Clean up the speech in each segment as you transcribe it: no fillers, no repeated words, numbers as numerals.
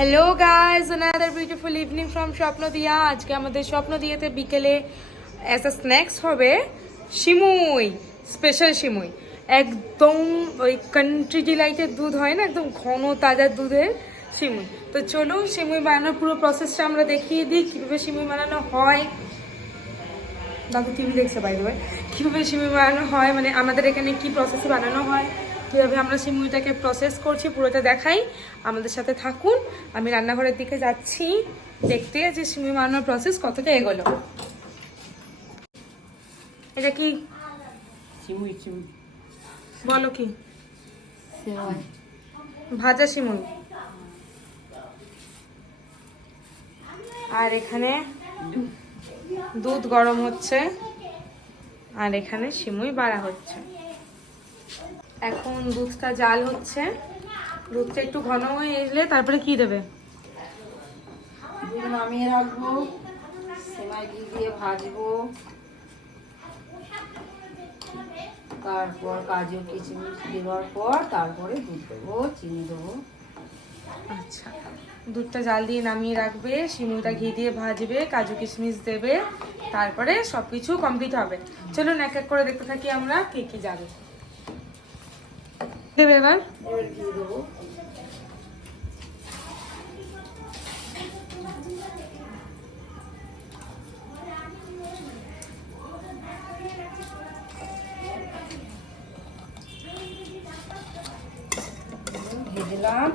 Hello guys, another beautiful evening from স্বপ্নদিয়া। আজকে আমাদের স্বপ্নদিয়াতে বিকেলে অ্যাজ আ স্ন্যাক্স হবে সিমুই, স্পেশাল সিমুই। একদম ওই কান্ট্রি ডিলাইটের দুধ হয় না, একদম ঘন তাজা দুধের সিমুই। তো চলুন সিমুই বানানোর পুরো প্রসেসটা আমরা দেখিয়ে দিই, কীভাবে সিমুই বানানো হয়। দাদু টিভি দেখছে বাইরে, কীভাবে সিমুই বানানো হয়, মানে আমাদের এখানে কী প্রসেসে বানানো হয়, কীভাবে আমরা সিমুইটাকে প্রসেস করছি পুরোটা দেখাই। আমাদের সাথে থাকুন। আমি রান্নাঘরের দিকে যাচ্ছি দেখতে যে সিমুই বানানোর প্রসেস কতটা এগোলো। এটা কি সিমুই? সিমুই বলো কি? সেমাই। ভাজা সিমুই। আর এখানে দুধ গরম হচ্ছে, আর এখানে সিমুই বাড়া হচ্ছে। এখন দুধটা জাল হচ্ছে, দুধটা একটু ঘন হয়ে এলে তারপরে কি দেবে? দুধ নামিয়ে রাখবো, সেমাই দিয়ে ভাজবো, তারপর কাজু কিশমিশ দেওয়ার পর তারপরে দুধ দেবো, চিনি দেবো। আচ্ছা, দুধটা জাল দিয়ে নামিয়ে রাখবে, সিমুইটা ঘি দিয়ে ভাজবে, কাজু কিশমিশ দেবে, তারপরে সবকিছু কমপ্লিট হবে। চলুন এক এক করে দেখতে থাকি আমরা কি কি যাবে। দেবে এবার এবার ঘি দেবো, ভেজলাম।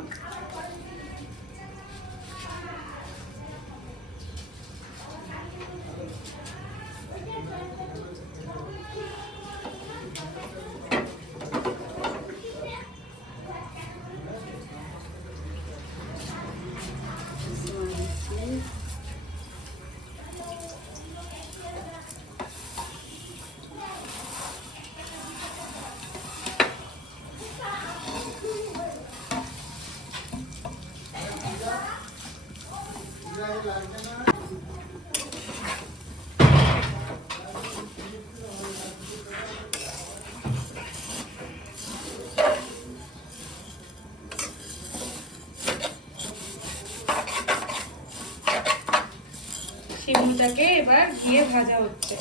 সিমুইটাকে এবার ঘিয়ে ভাজা হচ্ছে।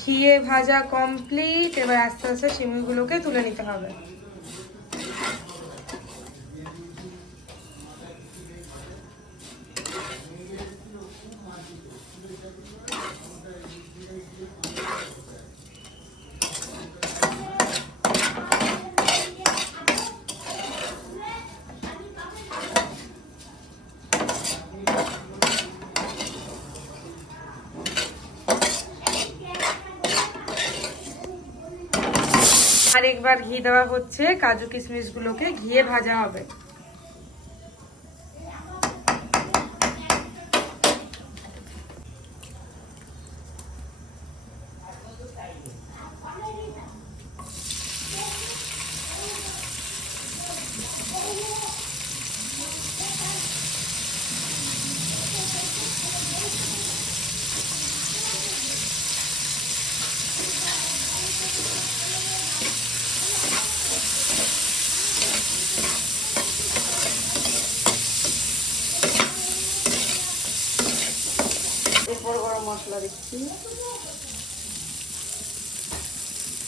ঘিয়ে ভাজা কমপ্লিট। এবার আস্তে আস্তে সিমুইগুলোকে তুলে নিতে হবে। আরেকবার ঘি দেওয়া হচ্ছে, কাজু কিশমিশ গুলোকে ঘিয়ে ভাজা হবে। এরপর গরম মশলা দিচ্ছি।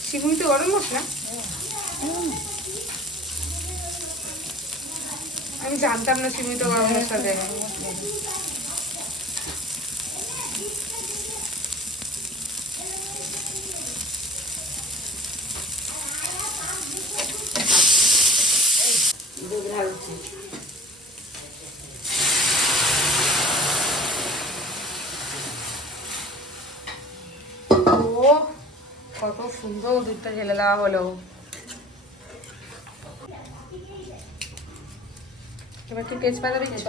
সিমুই তো গরম মশলা, আমি জানতাম না সিমুই তো গরম মশলা দেয়। দুধ ঢালছি। ও কত সুন্দর দুধটা ঢেলে দেওয়া হলো। এবার কি তেজপাতা দিচ্ছ?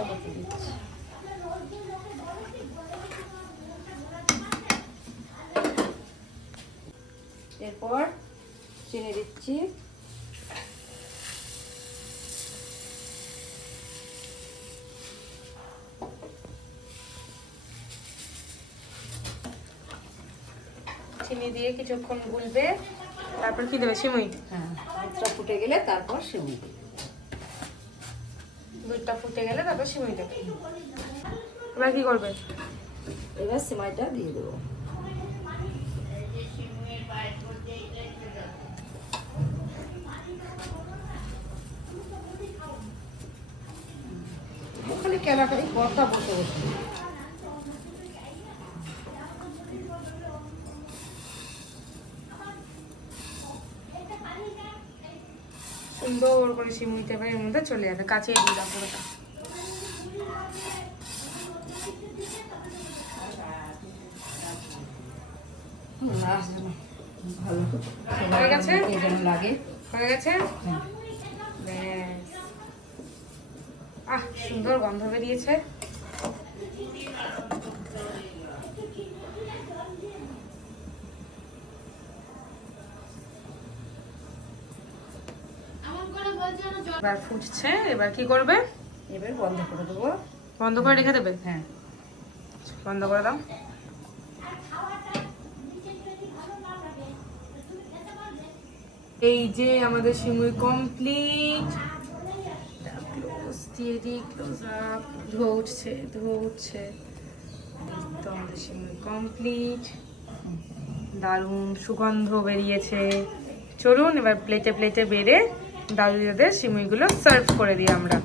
এরপর চিনি দিচ্ছি, চিনি দিয়ে কিছুক্ষণ গুলবে, তারপর কি দেবে? সিমুই। হ্যাঁ, দুধটা ফুটে গেলে তারপর সিমুই দিই। দুধটা ফুটে গেলে তারপর সিমুই দেবে। এবার কি করবে? এবার সিমাইটা দিয়ে দেবো। ওখানে কেনাকাটি কথা বসে বসে। সুন্দর করে সিমুইটা এবার এর মধ্যে চলে যাবে, কাছে দিলাম পুরোটা। ভালো হয়ে গেছে? যেন লাগে। হয়ে গেছে? হ্যাঁ। ব্যাস। সুন্দর গন্ধ বেরিয়েছে। এবার ফুটছে, এবার কি করবে? এবার বন্ধ করে দেবো। বন্ধ করে রেখে দেবে? হ্যাঁ। বন্ধ করে দাও। এই যে আমাদের সিমুই কমপ্লিট। ক্লোজ দিয়ে দিই, ক্লোজ আপ। ধোয়া উঠছে, ধোয়া উঠছে। তো আমাদের সিমুই কমপ্লিট। দারুণ সুগন্ধ বেরিয়েছে। চলুন এবার প্লেটে প্লেটে বেড়ে দাদুদের সিমুইগুলো সার্ভ করে দিই আমরা।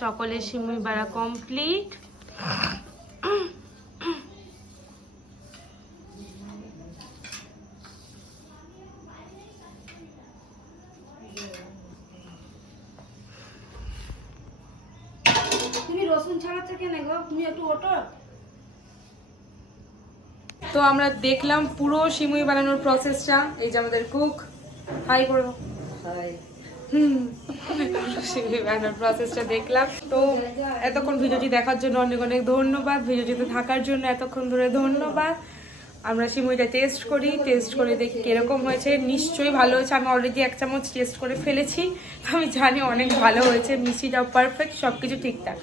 সকলের সিমুই বাড়া কমপ্লিট। তুমি রসুন ছাড়াচ্ছ কেন গো? তুমি একটু ওঠো। তো আমরা দেখলাম পুরো সিমুই বানানোর প্রসেসটা। এই যে আমাদের কুক, হাই করো। হাই। সিমুই বানানোর প্রসেসটা দেখলাম। তো এতক্ষণ ভিডিওটি দেখার জন্য অনেক অনেক ধন্যবাদ। ভিডিওটিতে থাকার জন্য এতক্ষণ ধরে ধন্যবাদ। আমরা সিমুইটা টেস্ট করি, টেস্ট করে দেখি কিরকম হয়েছে। নিশ্চয়ই ভালো হয়েছে। আমি অলরেডি 1 চামচ টেস্ট করে ফেলেছি, তো আমি জানি অনেক ভালো হয়েছে। মিষ্টিটাও পারফেক্ট, সব কিছু ঠিকঠাক।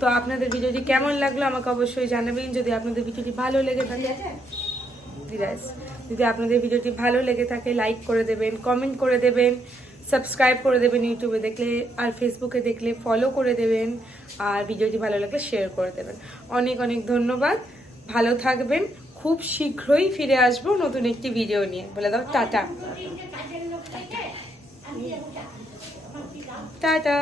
তো আপনাদের ভিডিওটি কেমন লাগলো আমাকে অবশ্যই জানাবেন। যদি আপনাদের ভিডিওটি ভালো লেগে থাকে, যদি আপনাদের ভিডিওটি ভালো লেগে থাকে লাইক করে দেবেন, কমেন্ট করে দেবেন, সাবস্ক্রাইব করে দেবেন ইউটিউবে দেখলে, আর ফেসবুকে দেখলে ফলো করে দেবেন, আর ভিডিওটি ভালো লাগলে শেয়ার করে দেবেন। অনেক অনেক ধন্যবাদ। ভালো থাকবেন। খুব শীঘ্রই ফিরে আসবো নতুন একটি ভিডিও নিয়ে। বলে দাও টাটা। টাটা।